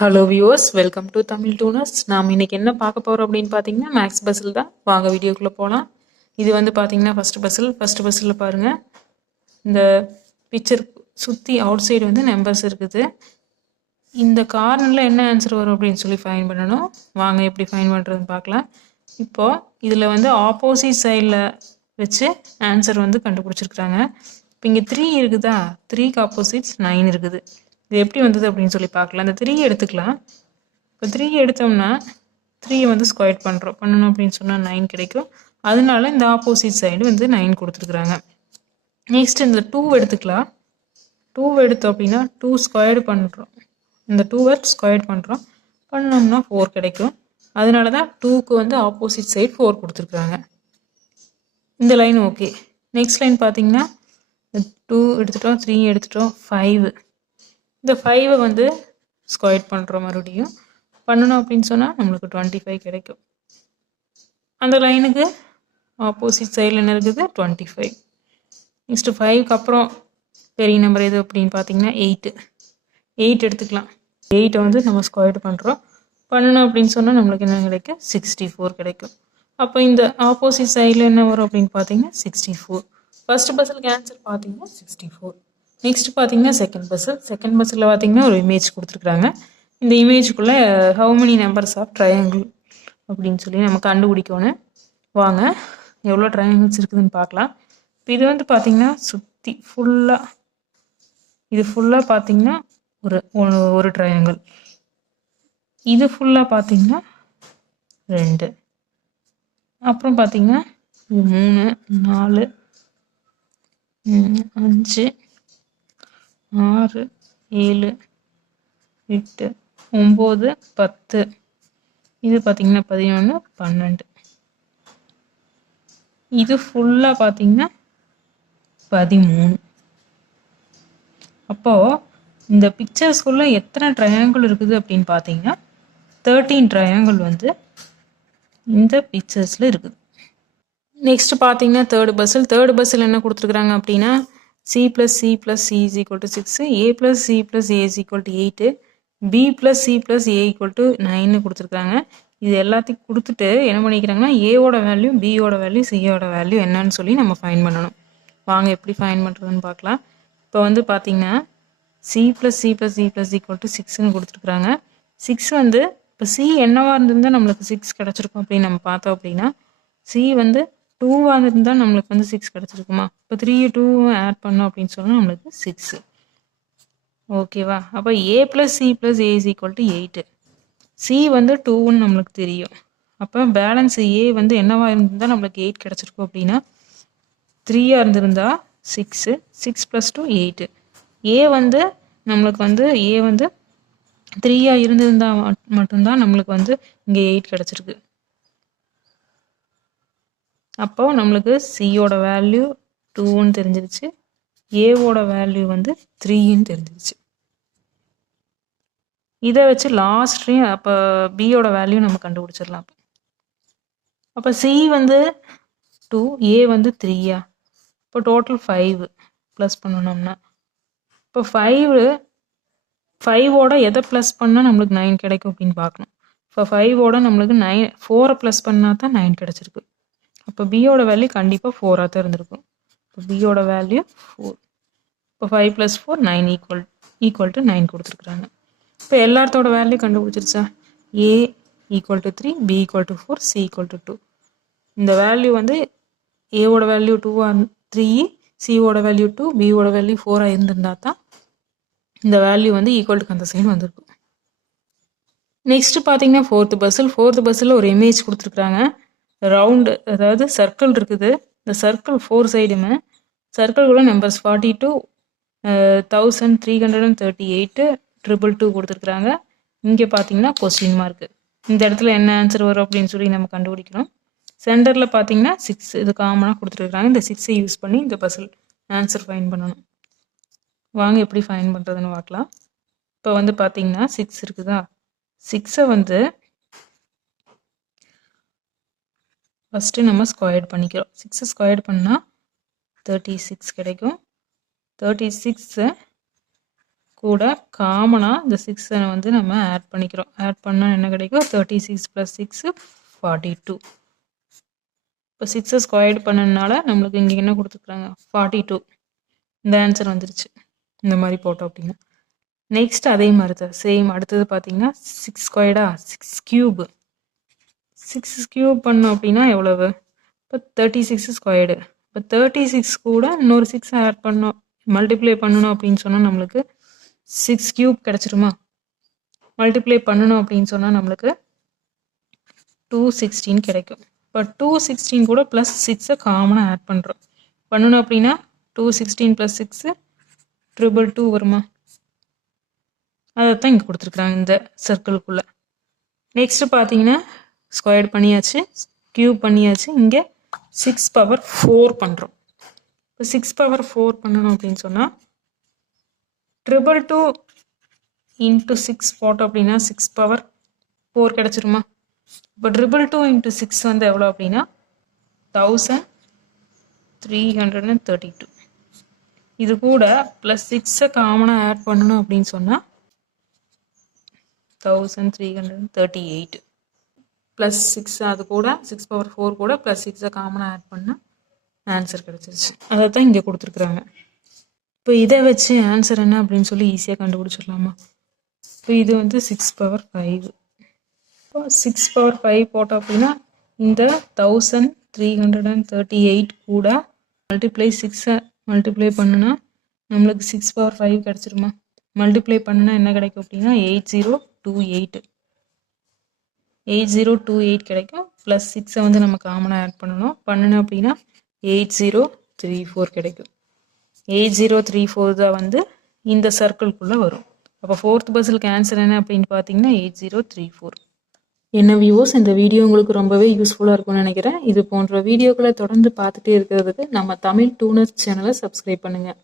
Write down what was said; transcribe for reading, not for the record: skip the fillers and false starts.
Hello viewers, welcome to Tamil tooners. நாம் இன்றைக்கி என்ன பார்க்க போகிறோம் அப்படின்னு பார்த்தீங்கன்னா மேக்ஸ் பஸ்ஸில் தான். வாங்க வீடியோக்குள்ளே போகலாம். இது வந்து பார்த்தீங்கன்னா ஃபஸ்ட்டு பஸ்ஸில் பாருங்கள். இந்த பிக்சர் சுற்றி அவுட் சைடு வந்து நம்பர்ஸ் இருக்குது. இந்த கார்னரில் என்ன ஆன்சர் வரும் அப்படின்னு சொல்லி ஃபைன் பண்ணணும். வாங்க எப்படி ஃபைன் பண்ணுறதுன்னு பார்க்கலாம். இப்போது இதில் வந்து ஆப்போசிட் சைடில் வச்சு ஆன்சர் வந்து கண்டுபிடிச்சிருக்குறாங்க. இப்போ இங்கே 3 இருக்குதா, 3க்கு ஆப்போசிட்ஸ் 9 இருக்குது. இது எப்படி வந்தது அப்படின்னு சொல்லி பார்க்கலாம். அந்த 3 எடுத்துக்கலாம். இப்போ 3 எடுத்தோம்னா 3 வந்து ஸ்கொயர் பண்ணணும் அப்படின்னு சொன்னால் 9 கிடைக்கும். அதனால இந்த ஆப்போசிட் சைடு வந்து 9 கொடுத்துருக்குறாங்க. நெக்ஸ்ட் இந்த 2 எடுத்துக்கலாம். 2 எடுத்தோம் அப்படின்னா 2 ஸ்கொயர்டு பண்ணுறோம். இந்த 2 ஸ்கொயர் பண்ணோம்னா 4 கிடைக்கும். அதனால தான் 2க்கு வந்து ஆப்போசிட் சைடு 4 கொடுத்துருக்குறாங்க. இந்த லைன் ஓகே. நெக்ஸ்ட் லைன் பார்த்தீங்கன்னா 2 எடுத்துட்டோம், 3 எடுத்துட்டோம், 5. இந்த 5 வந்து ஸ்கொயர் பண்ணுறோம். மறுபடியும் பண்ணணும் அப்படின்னு சொன்னால் நம்மளுக்கு 25 கிடைக்கும். அந்த லைனுக்கு ஆப்போசிட் சைடில் என்ன இருக்குது, 25. நெக்ஸ்ட்டு 5க்கு அப்புறம் பெரிய நம்பர் எது அப்படின்னு பார்த்தீங்கன்னா 8 எடுத்துக்கலாம். 8 வந்து நம்ம ஸ்கொயர் பண்ணணும் அப்படின்னு சொன்னால் நம்மளுக்கு என்ன கிடைக்கும், 64 கிடைக்கும். அப்போ இந்த ஆப்போசிட் சைடில் என்ன வரும் அப்படின்னு பார்த்தீங்கன்னா 64. ஃபர்ஸ்ட் பஸ்ஸுக்கு ஆன்சர் பார்த்தீங்கன்னா 64. நெக்ஸ்ட் பார்த்தீங்கன்னா செகண்ட் பஸ்ஸில் பார்த்தீங்கன்னா ஒரு இமேஜ் கொடுத்துருக்குறாங்க. இந்த இமேஜுக்குள்ளே how many numbers of triangle அப்படின்னு சொல்லி நம்ம கண்டுபிடிக்கணும். வாங்க எவ்வளோ ட்ரையாங்கிள்ஸ் இருக்குதுன்னு பார்க்கலாம். இப்போ இது வந்து பார்த்தீங்கன்னா சுற்றி ஃபுல்லாக பார்த்தீங்கன்னா ஒரு ட்ரையாங்கிள். இது ஃபுல்லாக பார்த்தீங்கன்னா 2. அப்புறம் பார்த்தீங்கன்னா 3, 4, 5, 6, 7, 8, 9, 10. இது பார்த்தீங்கன்னா 11, 12. இது ஃபுல்லாக பார்த்தீங்கன்னா 13. அப்போது இந்த பிக்சர்ஸ்குள்ளே எத்தனை ட்ரையாங்கிள் இருக்குது அப்படின்னு பார்த்தீங்கன்னா 13 ட்ரையாங்கிள் வந்து இந்த பிக்சர்ஸில் இருக்குது. நெக்ஸ்ட் பார்த்தீங்கன்னா தேர்டு பஸ்ஸில் என்ன கொடுத்துருக்குறாங்க அப்படின்னா C plus C plus C is equal to 6, A plus C plus A is equal to 8, B plus C plus A equal to 9 கொடுத்துருக்காங்க. இது எல்லாத்தையும் கொடுத்துட்டு என்ன பண்ணிக்கிறாங்கன்னா ஏவோட வேல்யூ, பியோட வேல்யூ, சியோட வேல்யூ என்னன்னு சொல்லி நம்ம ஃபைன் பண்ணணும். வாங்க எப்படி ஃபைன் பண்ணுறதுன்னு பார்க்கலாம். இப்போ வந்து பார்த்தீங்கன்னா C plus C plus C plus equal to 6ன்னு கொடுத்துருக்குறாங்க. 6 வந்து இப்போ C என்னவா இருந்திருந்தால் நம்மளுக்கு 6 கிடச்சிருக்கும் அப்படின்னு நம்ம பார்த்தோம் அப்படின்னா C வந்து 2 இருந்தால் நம்மளுக்கு வந்து 6 கிடச்சிருக்குமா. இப்போ 3 2 ஆட் பண்ணோம் அப்படின்னு சொன்னால் நம்மளுக்கு 6. ஓகேவா. அப்போ A plus C plus A is equal to 8. C வந்து 2ன்னு நம்மளுக்கு தெரியும். அப்போ பேலன்ஸ் A வந்து என்னவா இருந்திருந்தால் நம்மளுக்கு 8 கிடச்சிருக்கும் அப்படின்னா 3 இருந்திருந்தா 6, 6 plus 2 8. A வந்து நம்மளுக்கு வந்து 3 இருந்திருந்தால் மட்டும்தான் நம்மளுக்கு வந்து இங்கே 8 கிடச்சிருக்கு. அப்போ நம்மளுக்கு சியோட வேல்யூ 2ன்னு தெரிஞ்சிருச்சு, ஏவோட வேல்யூ வந்து 3ன்னு தெரிஞ்சிருச்சு. இதை வச்சு லாஸ்ட்லையும் அப்போ பியோட வேல்யூ நம்ம கண்டுபிடிச்சிடலாம். அப்போ சி வந்து 2, ஏ வந்து 3. இப்போ டோட்டல் 5 ப்ளஸ் பண்ணணும்னா இப்போ 5ஓட எதை ப்ளஸ் பண்ணால் நம்மளுக்கு 9 கிடைக்கும் அப்படின்னு பார்க்கணும். இப்போ 5ஓட நம்மளுக்கு 4 ப்ளஸ் பண்ணால் தான் 9 கிடச்சிருக்கு. அப்போ பியோட வேல்யூ கண்டிப்பாக 4 தான் இருந்திருக்கும். இப்போ பியோட வேல்யூ 4. இப்போ 5 + 4 9 ஈக்குவல் டு 9 கொடுத்துருக்குறாங்க. இப்போ எல்லாத்தோட வேல்யூ கண்டுபிடிச்சிருச்சா. A = 3, B = 4, C = 2. இந்த வேல்யூ வந்து ஏவோட வேல்யூ 3, சியோட வேல்யூ 2, பியோட வேல்யூ 4 இருந்திருந்தா தான் இந்த வேல்யூ வந்து ஈக்குவல் டு அந்த சைடு வந்திருக்கும். நெக்ஸ்ட் பார்த்தீங்கன்னா ஃபோர்த்து பஸ்ஸில் ஒரு இமேஜ் கொடுத்துருக்குறாங்க. ரவுண்டு, அதாவது சர்க்கிள் இருக்குது. இந்த சர்க்கிள் 4 சைடுமே சர்க்கிள்குள்ள நம்பர்ஸ் 42, 1338, 222 கொடுத்துருக்குறாங்க. இங்கே பார்த்தீங்கன்னா கொஸ்டின் மார்க்கு. இந்த இடத்துல என்ன ஆன்சர் வரும் அப்படின்னு சொல்லி நம்ம கண்டுபிடிக்கணும். சென்டரில் பார்த்தீங்கன்னா 6 இது காமனாக கொடுத்துருக்குறாங்க. இந்த 6ஐ யூஸ் பண்ணி இந்த பஸ்ஸில் ஆன்சர் ஃபைன் பண்ணணும். வாங்க எப்படி ஃபைன் பண்ணுறதுன்னு பார்க்கலாம். இப்போ வந்து பார்த்தீங்கன்னா 6 இருக்குதா, 6ஐ வந்து ஃபஸ்ட்டு நம்ம ஸ்கொயர் பண்ணிக்கிறோம். 6 ஸ்கொயர் பண்ணால் 36 கிடைக்கும். 36 கூட காமனாக இந்த 6 வந்து நம்ம ஆட் பண்ணிக்கிறோம். ஆட் பண்ணால் என்ன கிடைக்கும்? 36 + 6 42. இப்போ 6 ஸ்கொயர்டு பண்ணதுனால நம்மளுக்கு இங்கே என்ன கொடுத்துருக்குறாங்க? 42. இந்த ஆன்சர் வந்துருச்சு. இந்த மாதிரி போட்டோம் அப்படின்னா நெக்ஸ்ட் அதே மாதிரி தான் சேம். அடுத்தது பார்த்தீங்கன்னா 6 ஸ்கொயர்டா 6 கியூப். 6 கியூப் பண்ணோம் அப்படின்னா எவ்வளவு? இப்போ 36 ஸ்கொயர்டு. இப்போ 36 கூட இன்னொரு 6 ஆட் பண்ணோம், மல்டிப்ளை பண்ணணும் அப்படின்னு சொன்னால் நம்மளுக்கு 6 கியூப் கிடச்சிருமா? மல்டிப்ளை பண்ணணும் அப்படின்னு சொன்னால் நம்மளுக்கு 216 கிடைக்கும். இப்போ 216 கூட ப்ளஸ் 6 காமனாக ஆட் பண்ணுறோம். பண்ணணும் அப்படின்னா 216 + 6 222 வருமா? அதை தான் இங்கே கொடுத்துருக்குறாங்க இந்த சர்க்கிளுக்குள்ளே. நெக்ஸ்ட்டு பார்த்தீங்கன்னா ஸ்கொயர்டு பண்ணியாச்சு, கியூப் பண்ணியாச்சு. இங்கே 6^4 பண்ணுறோம். இப்போ 6^4 பண்ணணும் அப்படின்னு சொன்னால் 222 × 6 போட்டோம் அப்படின்னா 6^4 கிடச்சிருமா? இப்போ 222 × 6 வந்து எவ்வளோ அப்படின்னா 1332. இது கூட ப்ளஸ் 6 காமனாக ஆட் பண்ணணும் அப்படின்னு சொன்னால் 1338 ப்ளஸ் 6 அது கூட 6^4 கூட ப்ளஸ் 6 காமனாக ஆட் பண்ணால் ஆன்சர் கிடச்சிருச்சு. அதை தான் இங்கே கொடுத்துருக்குறாங்க. இப்போ இதை வச்சு ஆன்சர் என்ன அப்படின்னு சொல்லி ஈஸியாக கண்டுபிடிச்சிடலாமா? இப்போ இது வந்து 6^5. இப்போ 6^5 போட்டோம் அப்படின்னா இந்த 1338 கூட மல்டிப்ளை பண்ணுனா நம்மளுக்கு 6^5 கிடச்சிருமா? மல்டிப்ளை பண்ணுனா என்ன கிடைக்கும் அப்படின்னா 8028 கிடைக்கும். ப்ளஸ் 6 வந்து நம்ம காமனாக ஆட் பண்ணணும். பண்ணணும் அப்படின்னா 8034 கிடைக்கும். 8034 தான் வந்து இந்த சர்க்கிள்குள்ளே வரும். அப்போ 4th பஸ்ஸுக்கு ஆன்சர் என்ன அப்படின்னு பார்த்தீங்கன்னா 8034. என்ன வியூவர்ஸ், இந்த வீடியோ உங்களுக்கு ரொம்பவே யூஸ்ஃபுல்லாக இருக்கும்னு நினைக்கிறேன். இது போன்ற வீடியோக்களை தொடர்ந்து பார்த்துட்டே இருக்கிறதுக்கு நம்ம தமிழ் டூனர்ஸ் சேனலை சப்ஸ்கிரைப் பண்ணுங்கள்.